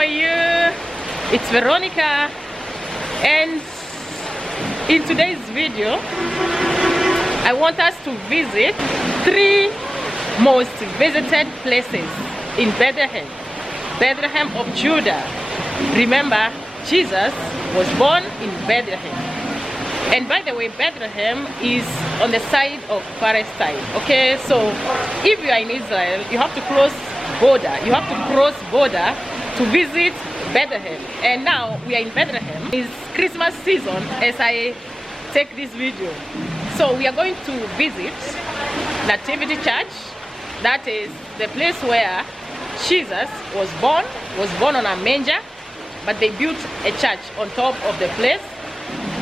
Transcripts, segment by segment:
are you? It's Veronica, and in today's video I want us to visit 3 most visited places in Bethlehem, Bethlehem of Judah. Remember, Jesus was born in Bethlehem. And by the way, Bethlehem is on the side of Palestine. Okay, so if you are in Israel, you have to cross border. You have to cross border to visit Bethlehem. And now we are in Bethlehem. It's Christmas season as I take this video. So we are going to visit Nativity Church. That is the place where Jesus was born on a manger, but they built a church on top of the place.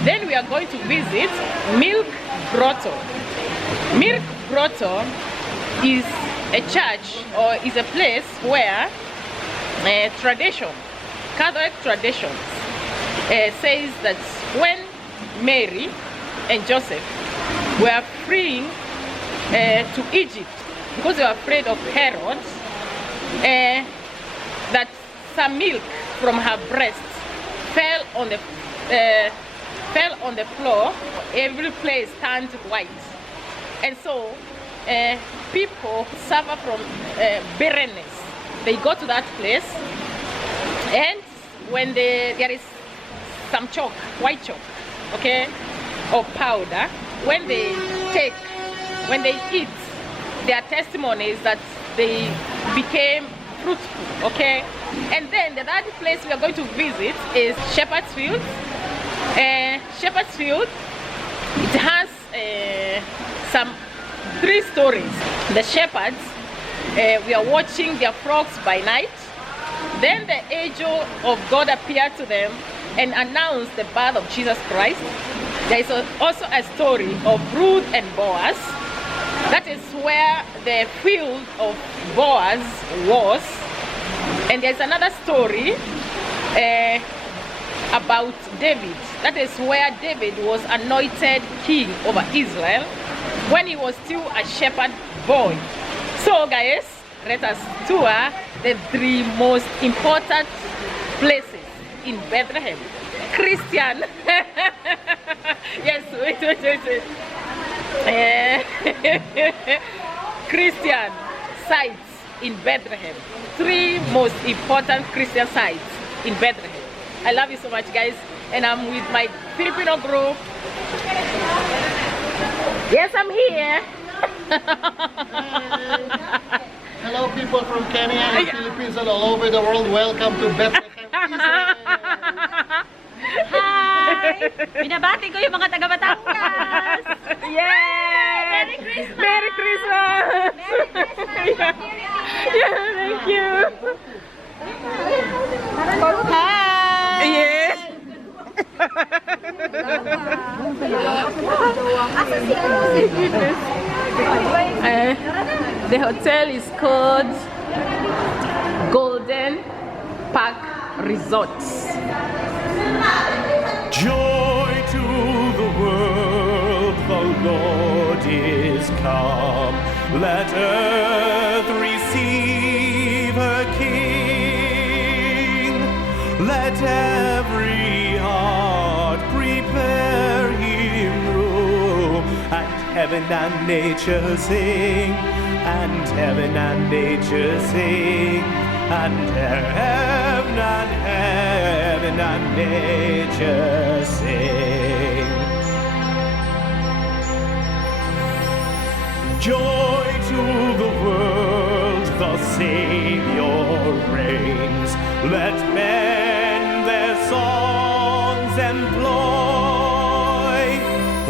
Then we are going to visit Milk Grotto. Milk Grotto is a church, or is a place where Catholic tradition says that when Mary and Joseph were fleeing to Egypt because they were afraid of Herod, that some milk from her breast fell on the floor. Every place turned white, and so people suffer from barrenness. They go to that place, and when there is some chalk, white chalk, okay, or powder, when they eat, their testimony is that they became fruitful, okay. And then the third place we are going to visit is Shepherd's Field. Shepherd's Field, it has some 3 stories. The shepherds we are watching their flocks by night. Then the angel of God appeared to them and announced the birth of Jesus Christ. There is also a story of Ruth and Boaz. That is where the field of Boaz was. And there's another story about David. That is where David was anointed king over Israel when he was still a shepherd boy. So guys, let us tour the 3 most important places in Bethlehem. Christian. Yes, wait. Christian sites in Bethlehem. 3 most important Christian sites in Bethlehem. I love you so much, guys, and I'm with my Filipino group. Yes, I'm here. Hello, people from Kenya and Philippines and all over the world. Welcome to Bethlehem, Israel. Hi! Binabati ko yung mga taga-Batangas! Yay! Merry Christmas! Merry Christmas! Merry Christmas! Yeah, thank you. Hi! Yes. The hotel is called Golden Park Resorts. Joy to the world, the Lord is come. Let earth receive her King. Let every heart prepare him room. And heaven and nature sing, and heaven and nature sing, and heaven and nature sing. Joy to the world, the Savior reigns. Let men their songs employ,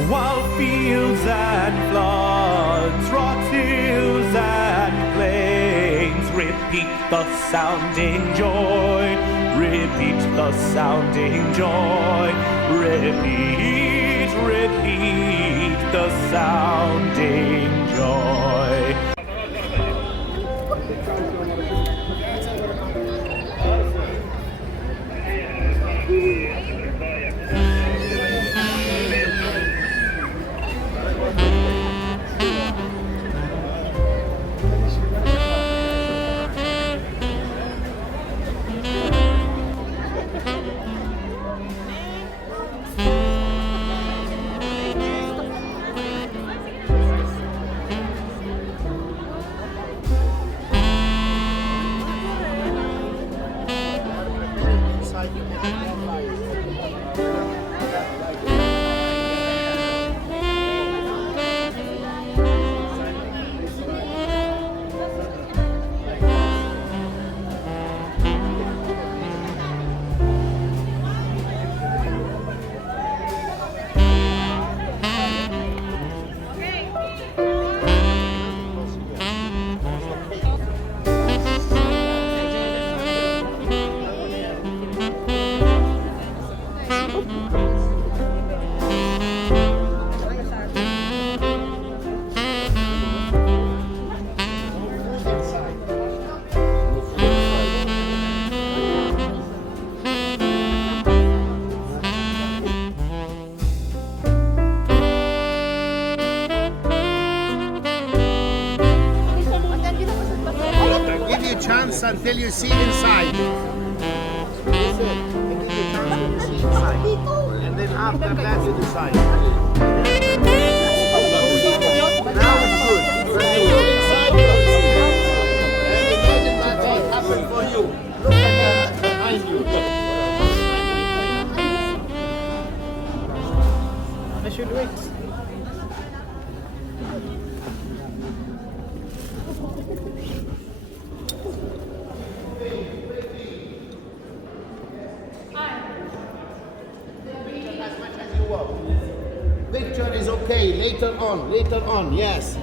while fields and floods, rocks, hills and plains repeat the sounding joy. Repeat the sounding joy. Repeat, repeat the sounding joy. until you see inside. Listen, until you turn and you see inside. And then after that you decide. Now it's good. When you go inside, and imagine that what happened for you. Look at that behind you. I should wait. As much as you want. Picture is okay. Later on, yes.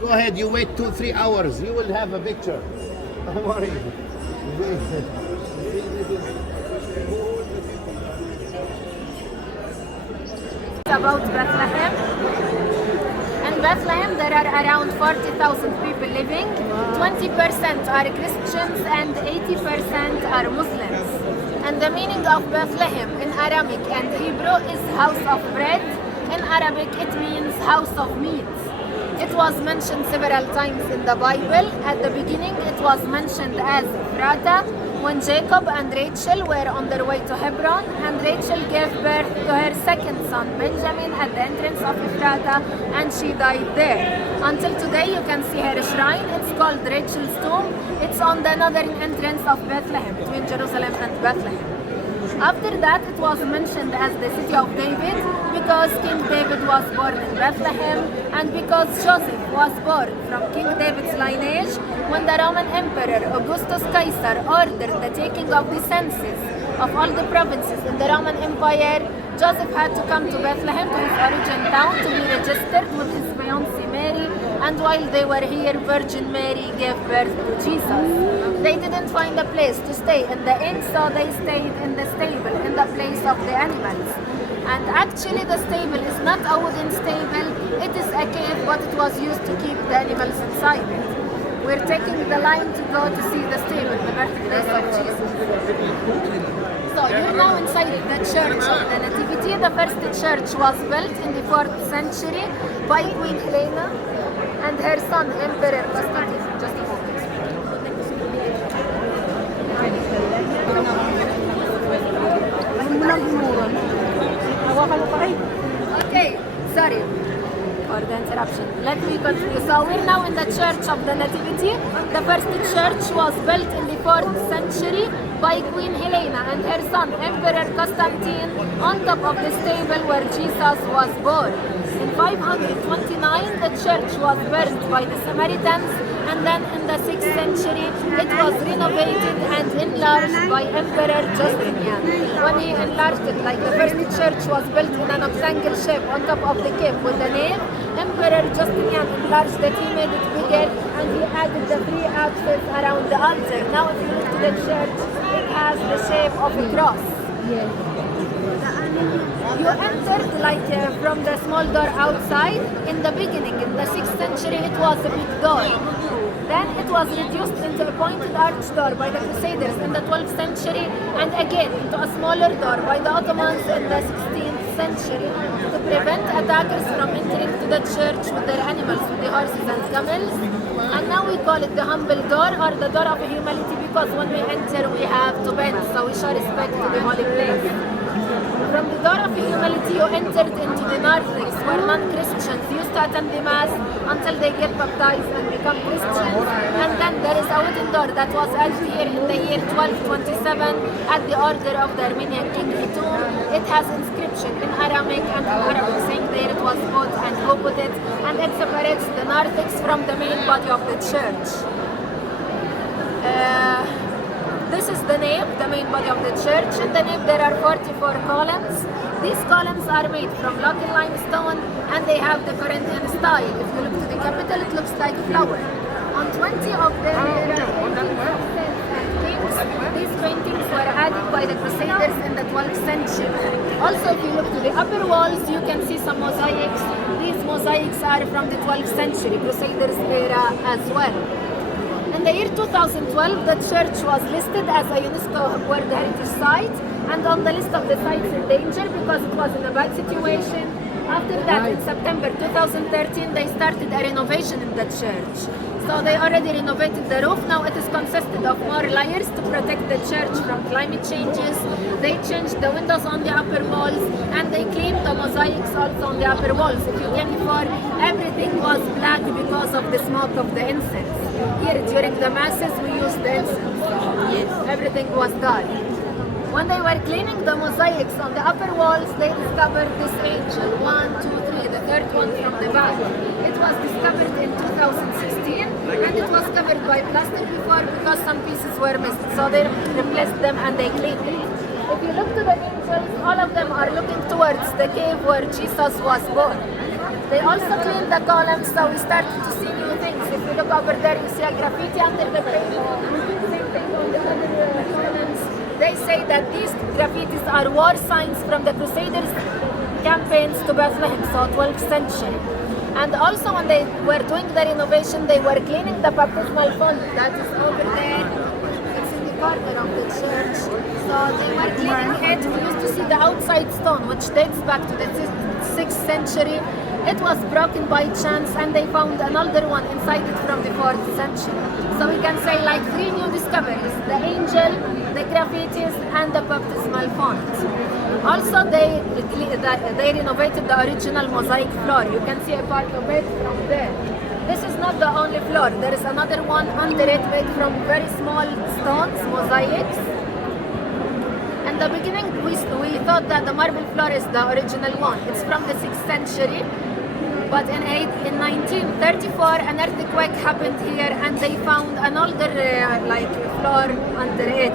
Go ahead, you wait 2-3 hours. You will have a picture. Don't worry. About Bethlehem. In Bethlehem, there are around 40,000 people living. 20% are Christians and 80% are Muslims. And the meaning of Bethlehem in Aramaic and Hebrew is house of bread. In Arabic, it means house of meat. It was mentioned several times in the Bible. At the beginning, it was mentioned as Grotto when Jacob and Rachel were on their way to Hebron, and Rachel gave birth to her second son, Benjamin, at the entrance of Ephrata, and she died there. Until today, you can see her shrine. It's called Rachel's tomb. It's on the northern entrance of Bethlehem, between Jerusalem and Bethlehem. After that, it was mentioned as the city of David because King David was born in Bethlehem, and because Joseph was born from King David's lineage. When the Roman Emperor Augustus Caesar ordered the taking of the census of all the provinces in the Roman Empire, Joseph had to come to Bethlehem, to his origin town, to be registered with his fiancée Mary, and while they were here, Virgin Mary gave birth to Jesus. They didn't find a place to stay in the inn, so they stayed in the stable, in the place of the animals. And actually the stable is not a wooden stable, it is a cave, but it was used to keep the animals inside it. We're taking the line to go to see the stable, the birthplace of Jesus. So you're now inside the church of the Nativity. The first church was built in the 4th century by Queen Helena and her son, Emperor Constantine. Just a moment. Okay, sorry for the interruption. Let me continue. So we're now in the Church of the Nativity. The first church was built in the 4th century by Queen Helena and her son, Emperor Constantine, on top of the stable where Jesus was born. In 529, the church was burned by the Samaritans, and then in the 6th century, it was renovated and enlarged by Emperor Justinian. When he enlarged it, like the first church was built in an octagonal shape on top of the cave with the nave, Emperor Justinian enlarged it, he made it bigger, and he added the 3 outfits around the altar. Now if you look to the church, it has the shape of a cross. You entered from the small door outside. In the beginning, in the 6th century, it was a big door. Then it was reduced into a pointed arch door by the Crusaders in the 12th century, and again into a smaller door by the Ottomans in the 16th century to prevent attackers from entering to the church with their animals, with the horses and camels. And now we call it the humble door, or the door of humility, because when we enter we have to bend, so we show respect to the holy place. From the door of humility, you entered into the narthex, where non-Christians used to attend the Mass until they get baptized and become Christians. And then there is a wooden door that was added here in the year 1227 at the order of the Armenian King Vitum. It has inscription in Aramaic and in Arabic saying there it was put and who put it, and it separates the narthex from the main body of the church. This is the nave, the main body of the church. In the nave there are 44 columns. These columns are made from local limestone and they have the Corinthian style. If you look to the capital, it looks like a flower. On 20 of them there are paintings and kings. These paintings were added by the Crusaders in the 12th century. Also, if you look to the upper walls, you can see some mosaics. These mosaics are from the 12th century, Crusaders era as well. In the year 2012, the church was listed as a UNESCO World Heritage Site, and on the list of the sites in danger because it was in a bad situation. After that, in September 2013, they started a renovation in the church. So So they already renovated the roof. Now it is consisted of more layers to protect the church from climate changes. They changed the windows on the upper walls, and they cleaned the mosaics also on the upper walls. If you came before, everything was black because of the smoke of the incense. Here during the masses we used the incense. Yes. Everything was dark. When they were cleaning the mosaics on the upper walls, they discovered this angel, 1, 2, 3, the third one from the back. It was discovered in 2016, and it was covered by plastic before because some pieces were missed. So they replaced them and they cleaned it. If you look to the angels, all of them are looking towards the cave where Jesus was born. They also cleaned the columns, so we started to see new things. If you look over there, you see a graffiti under the bridge. Same thing on the other columns. They say that these graffitis are war signs from the Crusaders' campaigns to Bethlehem, so 12th century. And also when they were doing the renovation, they were cleaning the baptismal font that is over there. It's in the corner of the church. So they were cleaning it. We used to see the outside stone, which dates back to the 6th century. It was broken by chance, and they found an older one inside it from the 4th century. So we can say like 3 new discoveries: the angel, the graffitis, and the baptismal font. Also, they renovated the original mosaic floor. You can see a part of it from there. This is not the only floor. There is another one under it made from very small stones, mosaics. In the beginning, we thought that the marble floor is the original one. It's from the 6th century. But in 1934, an earthquake happened here, and they found an older floor under it.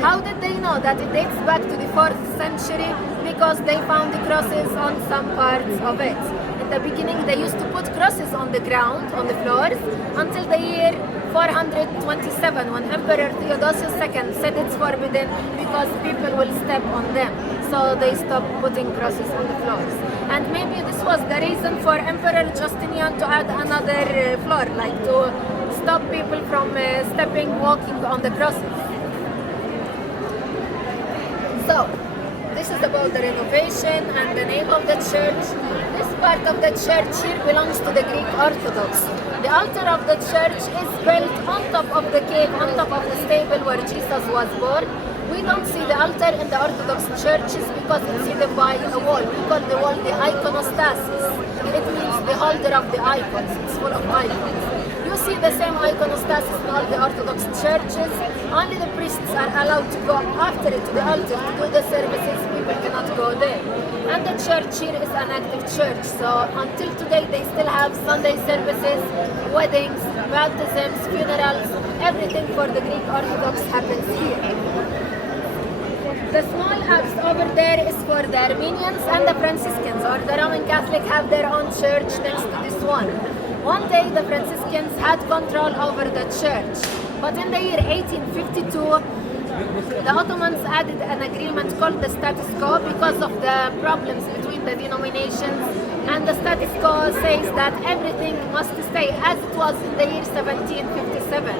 How did they know that it dates back to the 4th century? Because they found the crosses on some parts of it. In the beginning, they used to put crosses on the ground, on the floors, until the year 427, when Emperor Theodosius II said it's forbidden because people will step on them. So they stopped putting crosses on the floors. And maybe this was the reason for Emperor Justinian to add another floor, like to stop people from walking on the crosses. So, this is about the renovation and the name of the church. This part of the church here belongs to the Greek Orthodox. The altar of the church is built on top of the cave, on top of the stable where Jesus was born. We don't see the altar in the Orthodox churches because it's hidden by a wall. We call the wall the iconostasis. It means the holder of the icons. It's full of icons. You see the same iconostasis in all the Orthodox churches. Only the priests are allowed to go after it to the altar to do the services. People cannot go there. And the church here is an active church. So until today they still have Sunday services, weddings, baptisms, funerals. Everything for the Greek Orthodox happens here. The small apse over there is for the Armenians and the Franciscans, or the Roman Catholic have their own church next to this one. One day the Franciscans had control over the church, but in the year 1852 the Ottomans added an agreement called the status quo because of the problems between the denominations, and the status quo says that everything must stay as it was in the year 1757.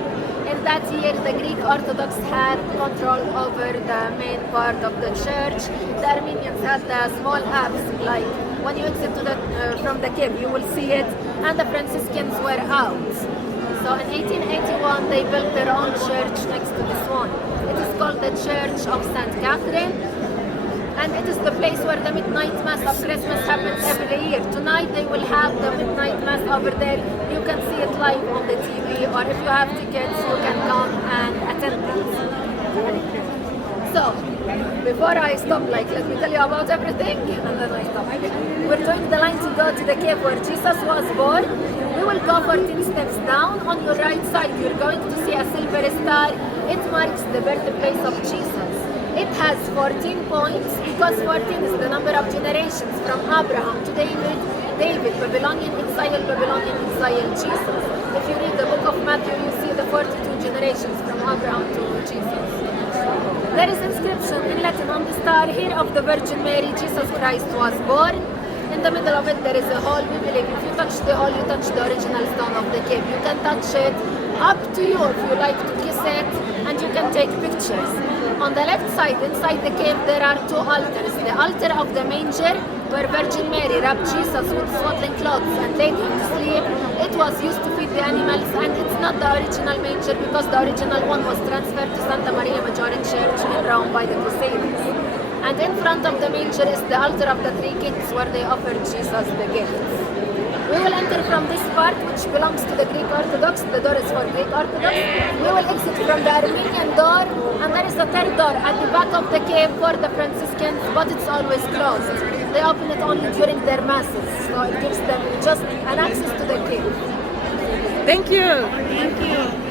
In that year, the Greek Orthodox had control over the main part of the church. The Armenians had the small apse, like when you exit from the cave, you will see it, and the Franciscans were out. So in 1881, they built their own church next to this one. It is called the Church of St. Catherine, and it is the place where the midnight mass of Christmas happens every year. Tonight they will have the midnight mass over there. You can see it live on the TV, or if you have tickets, you can come and attend it. So, before I stop, let me tell you about everything, and then I stop. We're doing the line to go to the cave where Jesus was born. We will go 14 steps down. On your right side, you're going to see a silver star. It marks the birthplace of Jesus. It has 14 points because 14 is the number of generations from Abraham to David, Babylonian exile, Jesus. If you read the book of Matthew, you see the 42 generations from Abraham to Jesus. There is inscription in Latin on the star here of the Virgin Mary, Jesus Christ was born. In the middle of it there is a hole. We believe if you touch the hole, you touch the original stone of the cave. You can touch it, up to you if you like to kiss it, and you can take pictures. On the left side, inside the cave, there are 2 altars. The altar of the manger, where Virgin Mary wrapped Jesus with swaddling clothes and laid him to sleep, it was used to feed the animals, and it's not the original manger because the original one was transferred to Santa Maria Maggiore Church in Rome by the Crusaders. And in front of the manger is the altar of the three kings where they offered Jesus the gifts. We will enter from this part, which belongs to the Greek Orthodox. The door is for Greek Orthodox. We will exit from the Armenian door, and there is a third door at the back of the cave for the Franciscans, but it's always closed. They open it only during their masses, so it gives them just an access to the cave. Thank you. Thank you.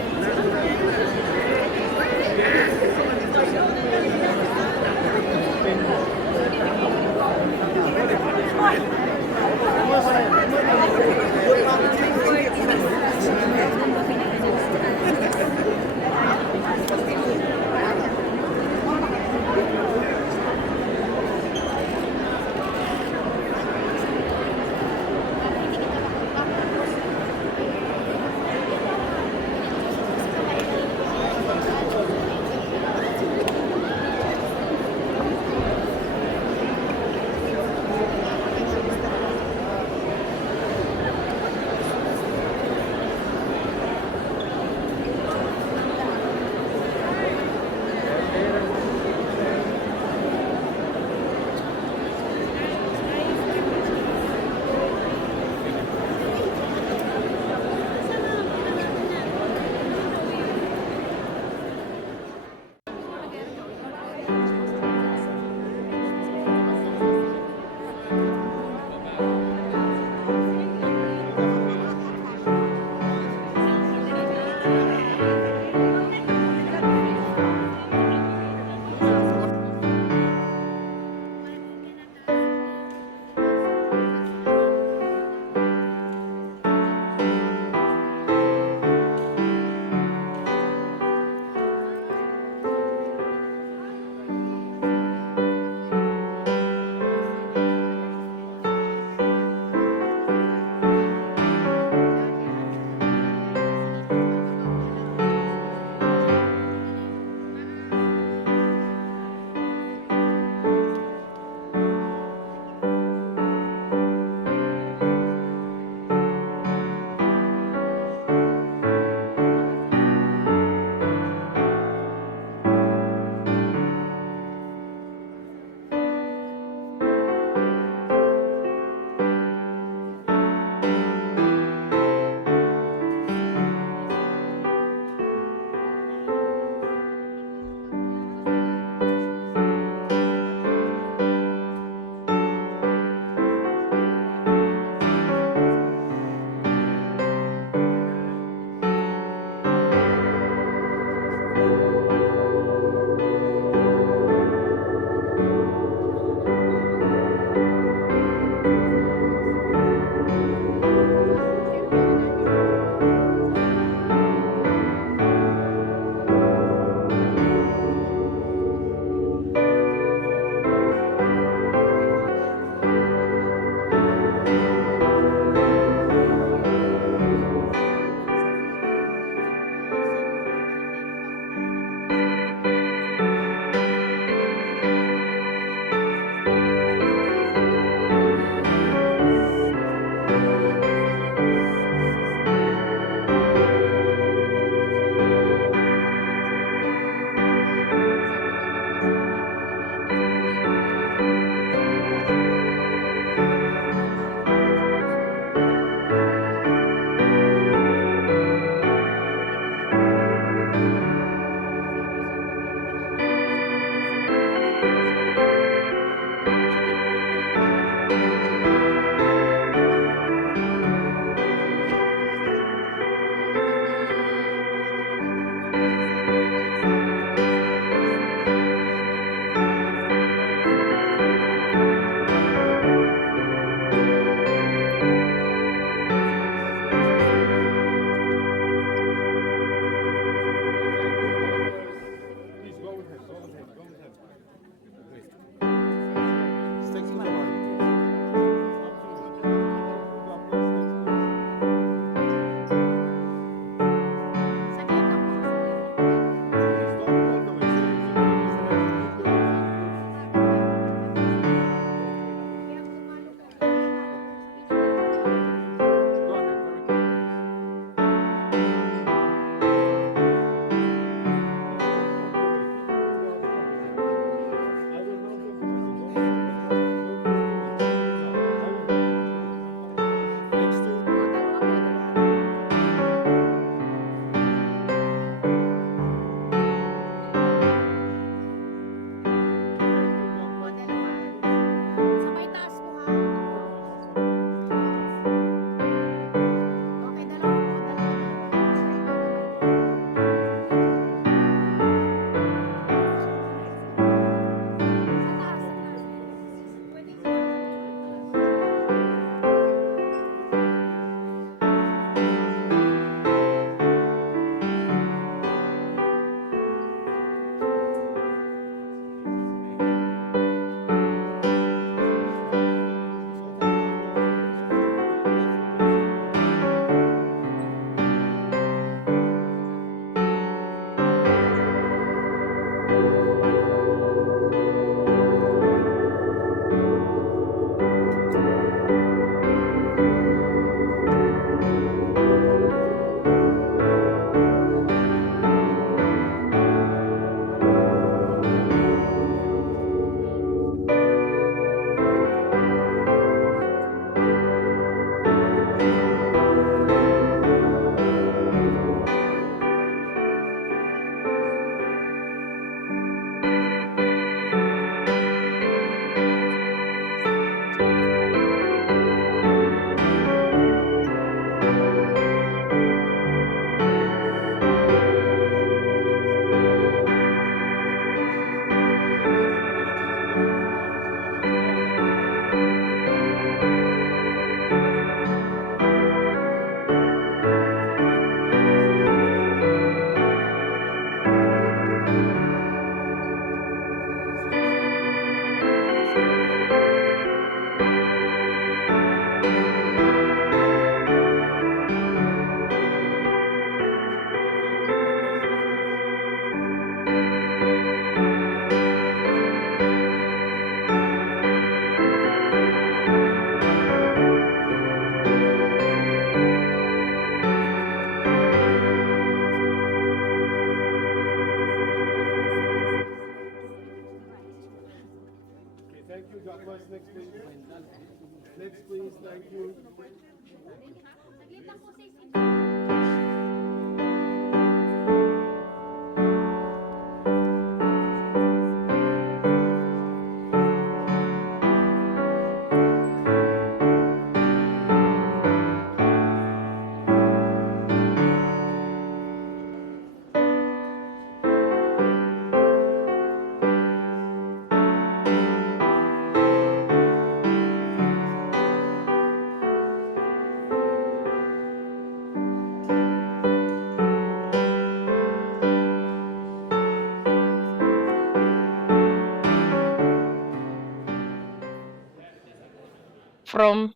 From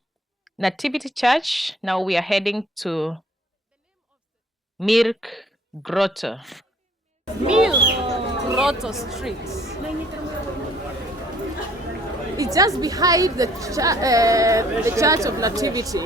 Nativity Church, now we are heading to Milk Grotto. Milk Grotto Street. It's just behind the Church of Nativity.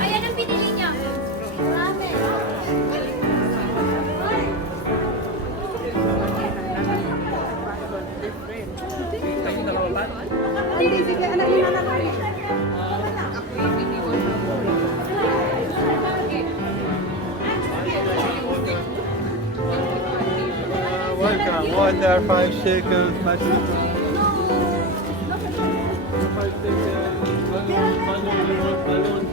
Ayan ang pinili niya. Marami. Welcome. Water, 5 shekels, magic. 5 shekels. Balloon.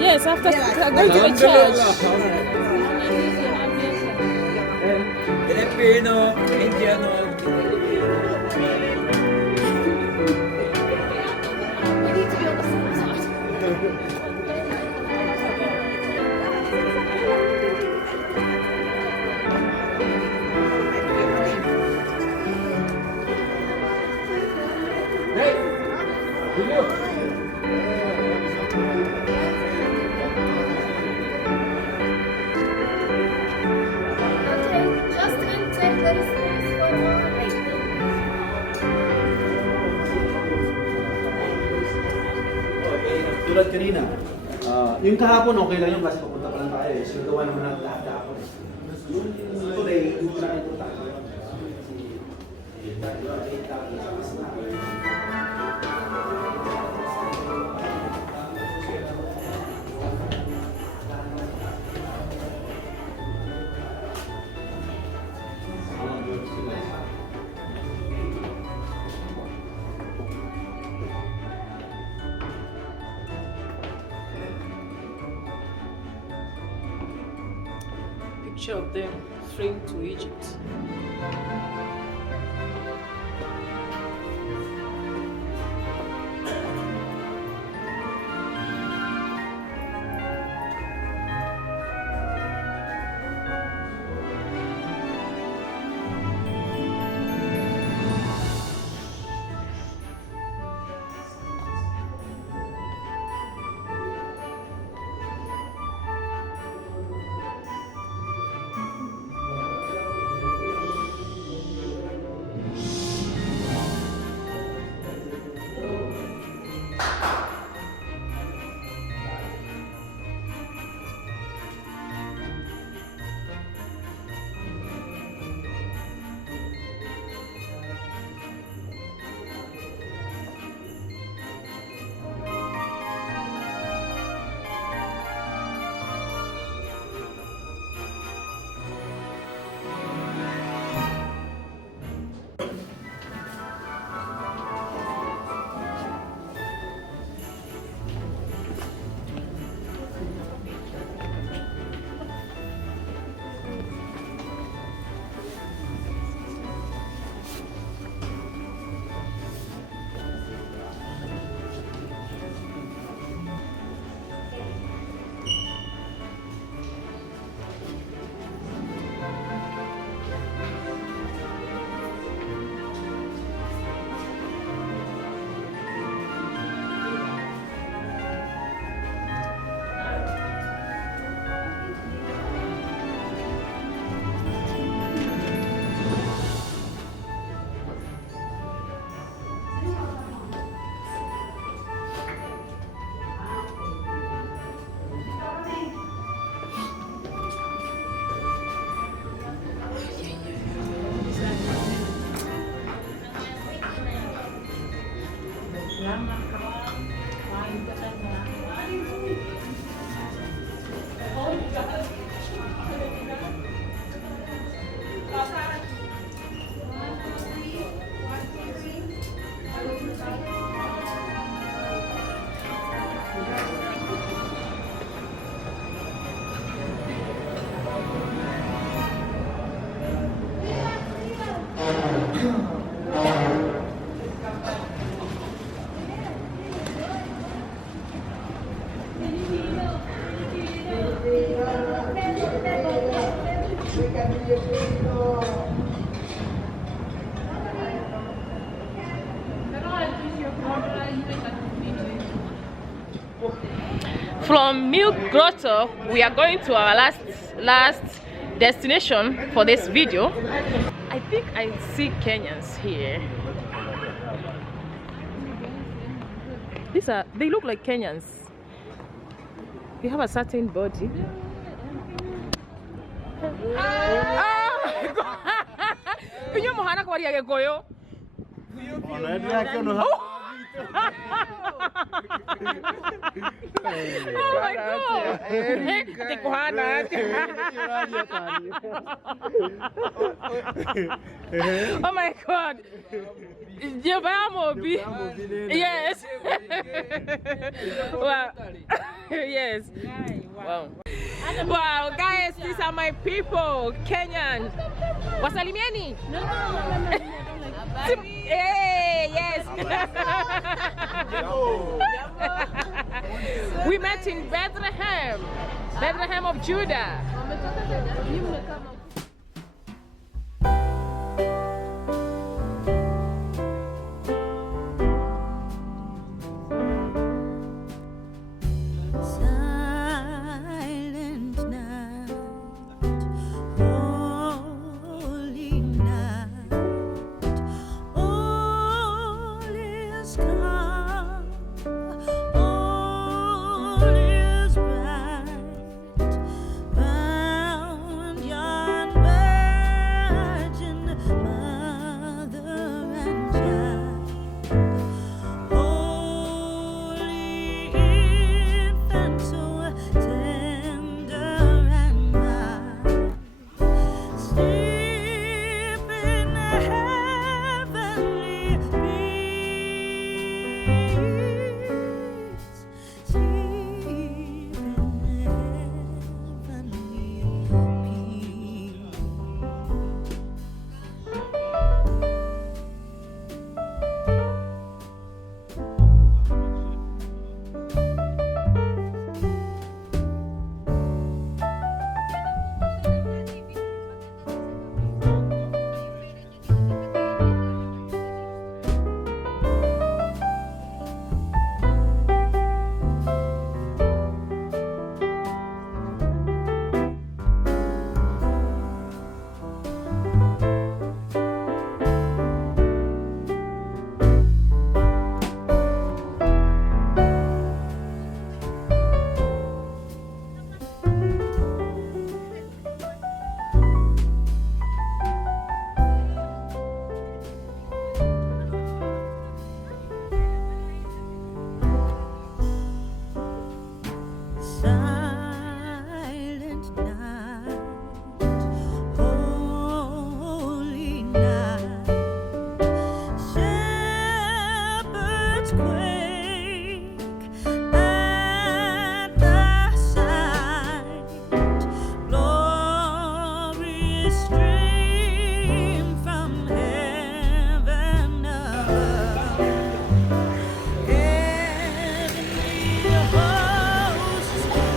Yes, after going to the church. Filipino, Indiano. Just enter, there is space for all. Tulad kanina, yung kahapon okay lang yun kasi pupunta pa lang tayo eh. So gawa naman natin lahat kahapon eh. Yung today, yung kailangan ito tayo. Picture of them fleeing to Egypt. From Milk Grotto, we are going to our last destination for this video. I think I see Kenyans here. They look like Kenyans. They have a certain body. Oh my god! Oh my god! Yes. Wow. Yes. Wow. Wow, guys, these are my people, Kenyan. Wasalimieni. Hey, yes. We met in Bethlehem, Bethlehem of Judah.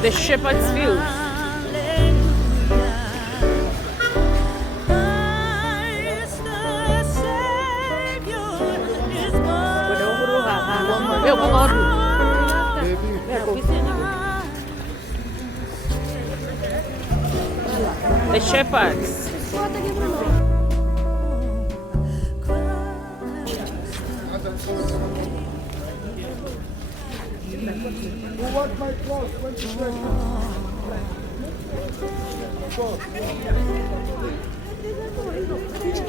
The shepherd's field. The shepherds. Who wants my clothes? 20 seconds.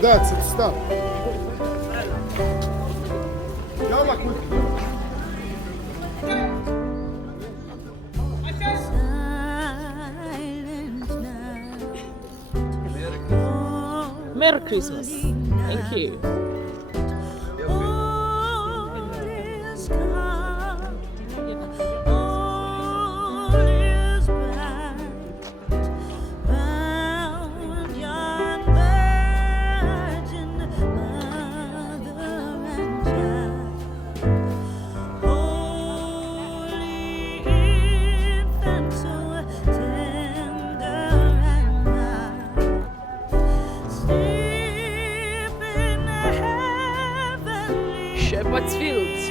That's it, stop. Yalla, quickly. Merry Christmas. Thank you. shepherds' fields.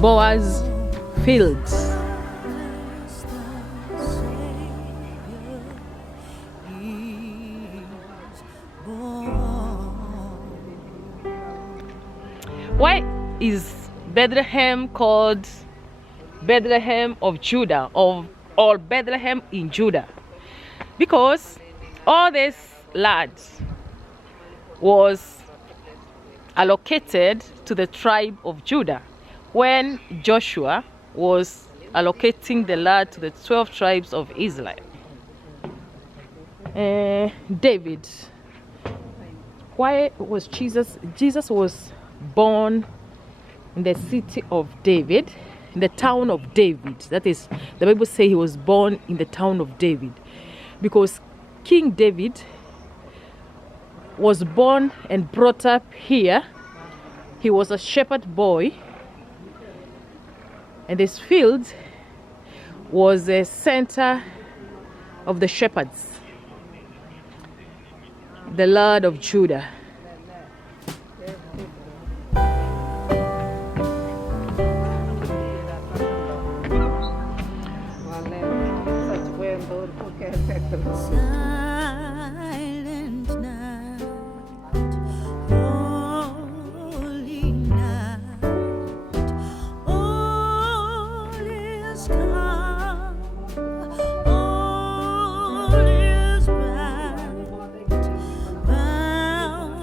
Boaz fields. Why is Bethlehem called Bethlehem of Judah, or Bethlehem in Judah? Because all this land was allocated to the tribe of Judah when Joshua was allocating the land to the 12 tribes of Israel. David, why was Jesus was born in the city of David, in the town of David. That is, the Bible says he was born in the town of David because King David was born and brought up here. He was a shepherd boy, and this field was a center of the shepherds, the land of Judah. Silent night, holy night, all is calm, all is bright, round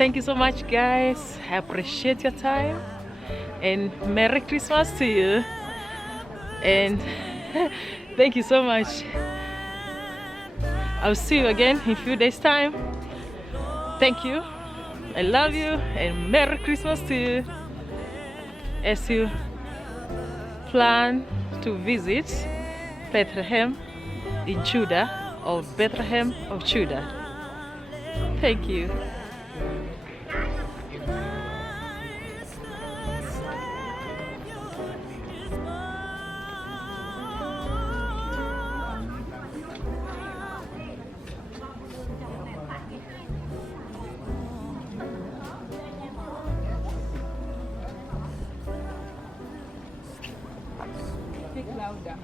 Thank you so much, guys. I appreciate your time, and Merry Christmas to you. And thank you so much. I'll see you again in a few days' time. Thank you. I love you, and Merry Christmas to you as you plan to visit Bethlehem in Judah, or Bethlehem of Judah. Thank you. Speak louder.